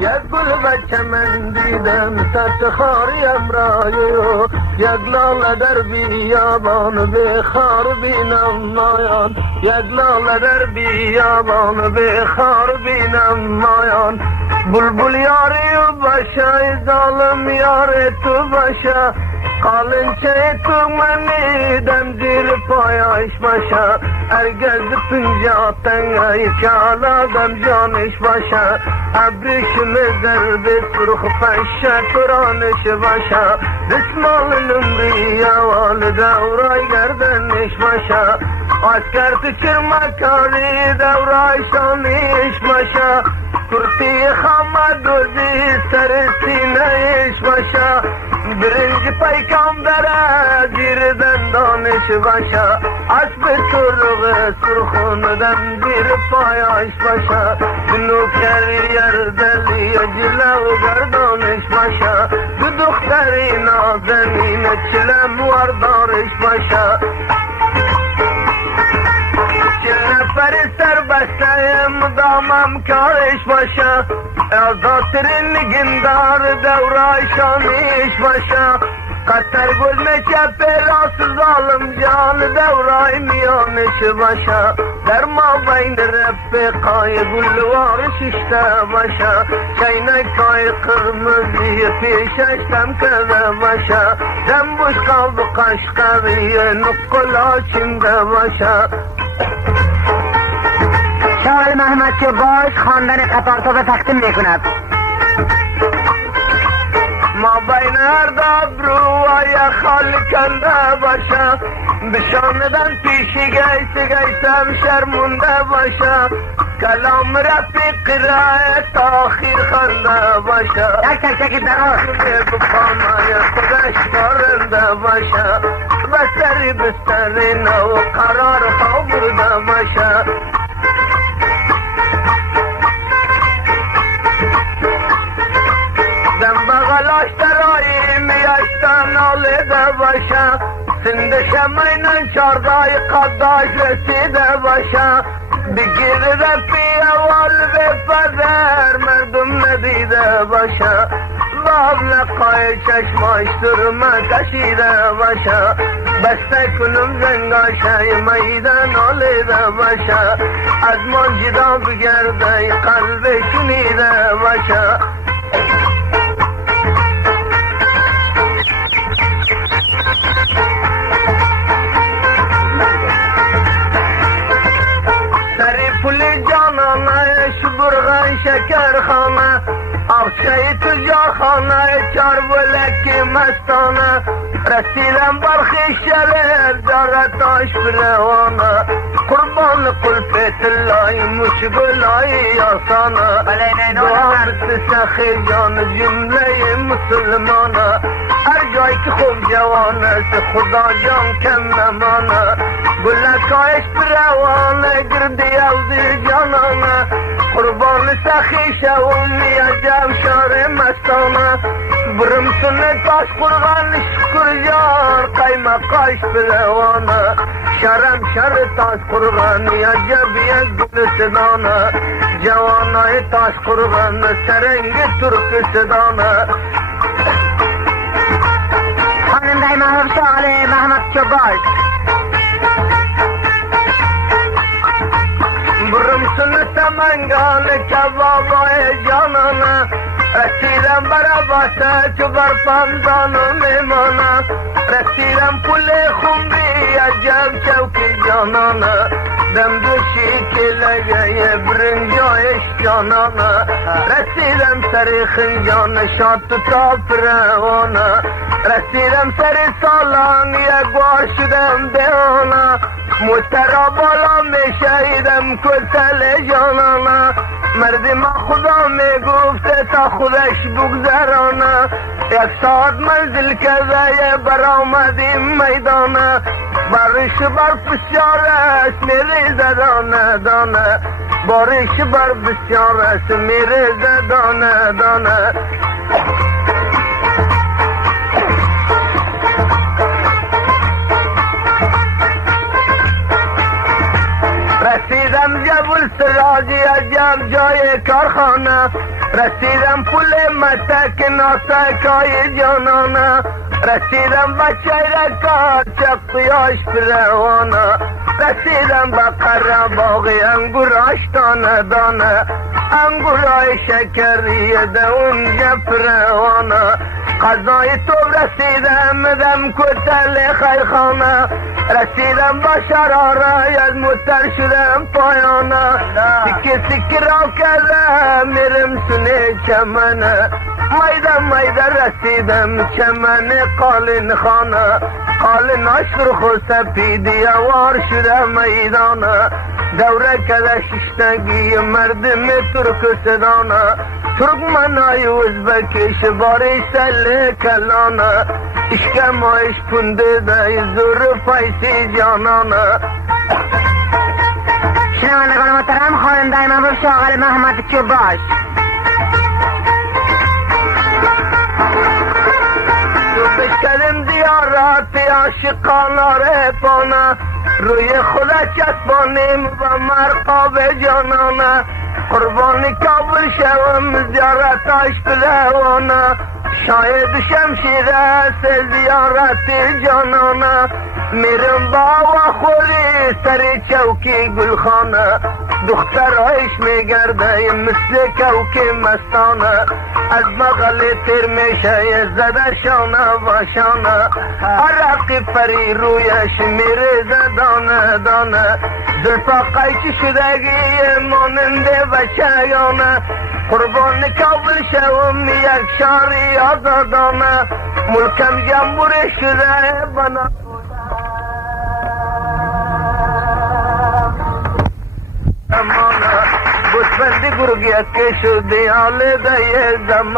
یک گل بچه من دیدم سطح خاریم رایو، یک لاله در بیابان به خار بینم مایان، یک لاله در بیابان به خار بینم مایان. بلبل یاری و باشه ظالم یار تو باشه، قالنچه تو منیدم زیر پایش باشه، ارگز پنجا تنگای چالادم جانش باشه، ابریشم ضرب سرخ پشه کرانش باشه، دسمال نمری اول دورای گردنش باشه، اسکر تو چرمکاری دورای شانش باشه، کرتی خامد دوزی سر سینهش باشه، برنج پیکام داره زیر دندانش باشه، اسب سرخ سرخوندم زیر پایش باشه، نوکری اردلی جلو گردانش باشه، دو دختری نازنین چلم وردارش باشه، نفر سر بسته مدامم کارش باشه، ازاترین گندار دورای شانش باشه، قطر گل میشه پلاس ظالم جان دورای میانش باشه، در ما بین رفقای گلوار ششته باشه، چینکای قرمزی پیشش دم کرده باشه، دم بشقا و قشقوی نقلا چنده باشه. شاعر محمد چوباش خواندن قطارتوب تقدیم میکند. ما بین هر دابروهای خال کنده باشه، بشاندن پیشی گیستم شرمونده باشه، کلام رفیق رای تاخیر خنده باشه، یک چکچکی درار بپامای خودش کارنده باشه، بستری نو قرار ها برده باشه، دم بغلاش درایی میاشتن آلیده باشه، سند شمینن چاردای قداش رسیده باشه، بگیر رفی اول به پدر مردم ندیده باشه، باب نقای چشماش سرمه کشیده باشه، بسته کنم زنگاشه میدن آلیده باشه، از ما جدا بگرده قلب شنیده باشه. پول جانانه شبرغن شکرخانه، آفشای تجارخانه چار بلک مستانه، رسیدم برخی شرر دارتاش بلوانه، قربان قلفت اللهی مشغلای آسانه، دعا بتسخی جان جمله مسلمانه، هر جای که خوب جوانه خدا جان کم نمانه، گلکایش بروانه گردی اوزی جانانه، قربان سخی شونی عجب شار مستانه، برم سنت باش قرغان شکر جار قیمقاش بلوانه، شرم شر تاش قرغانی عجب یک گل صدانه، جوانای تاش قرغان سرنگ ترک صدانه. خواننده محبوب شاعر محمد چوباش. برم سنت منگان کبابای جانانه، رسیدم برا باسه چو بر پمزانو میمانه، رسیدم پول خونبی عجب چوکی جانانه، دم دوشی که لگه برنجایش جانانه، رسیدم سر خنجان شاد تا پروانه، رسیدم سر سالان یک بار شدم دیوانه، مسترا بالا می شهیدم کتل جانانه، مردی ما خدا می گفته تا خودش بگذرانه، یک ساعت منزل کذای برآمدیم میدانه، بارش بر بسیار است میریزه دانه دانه، بارش بر بسیار است میریزه دانه دانه. رسیدم ابو سراجی عجب جای کارخانه رسیدم پول متک ناسکای جانانه رسیدم بچه رکار چقیاش پروانه رسیدم به قره باقی انگوراش دانه دانه انگورای شکریه ده اونجا پروانه قضای تو رسیدم مدم کتل خیرخانه رسیدم با شراره از متر شدم پایانه سکی سکی را کردم میرم سونه چمنه میده میده رسیدم چمن قالین خانه قالین اشتر خود سپیدی وار شده میدانه دوره کده ششتگی مردم ترکستانه ترکمنای ازبکش باری سل کلانه اشکمایش پنده ده زور فیسی جانانه. شنوندگان محترم خواننده محبوب شاغل محمد چوباش بشکرم زیارت عاشقانا رفانه روی خدا چسبانیم و مرقاب جانانه قربانی کابل شوم زیارتاش پلوانه شاید شمشیر است زیارت جانانه میرم با و خوری سر چوکی گلخانه دخترایش میگرده مثل کوکی مستانه از بغل تیر میشه زده شانه و شانه عرقی فری رویش میریزه دانه دانه زلفا قیچی شدگی ماننده و شیانه قربان کابل شوم یک شاری آزادانه ملکم جنبوره شده بنا بسبندی گرگیت که شده آل ده زمان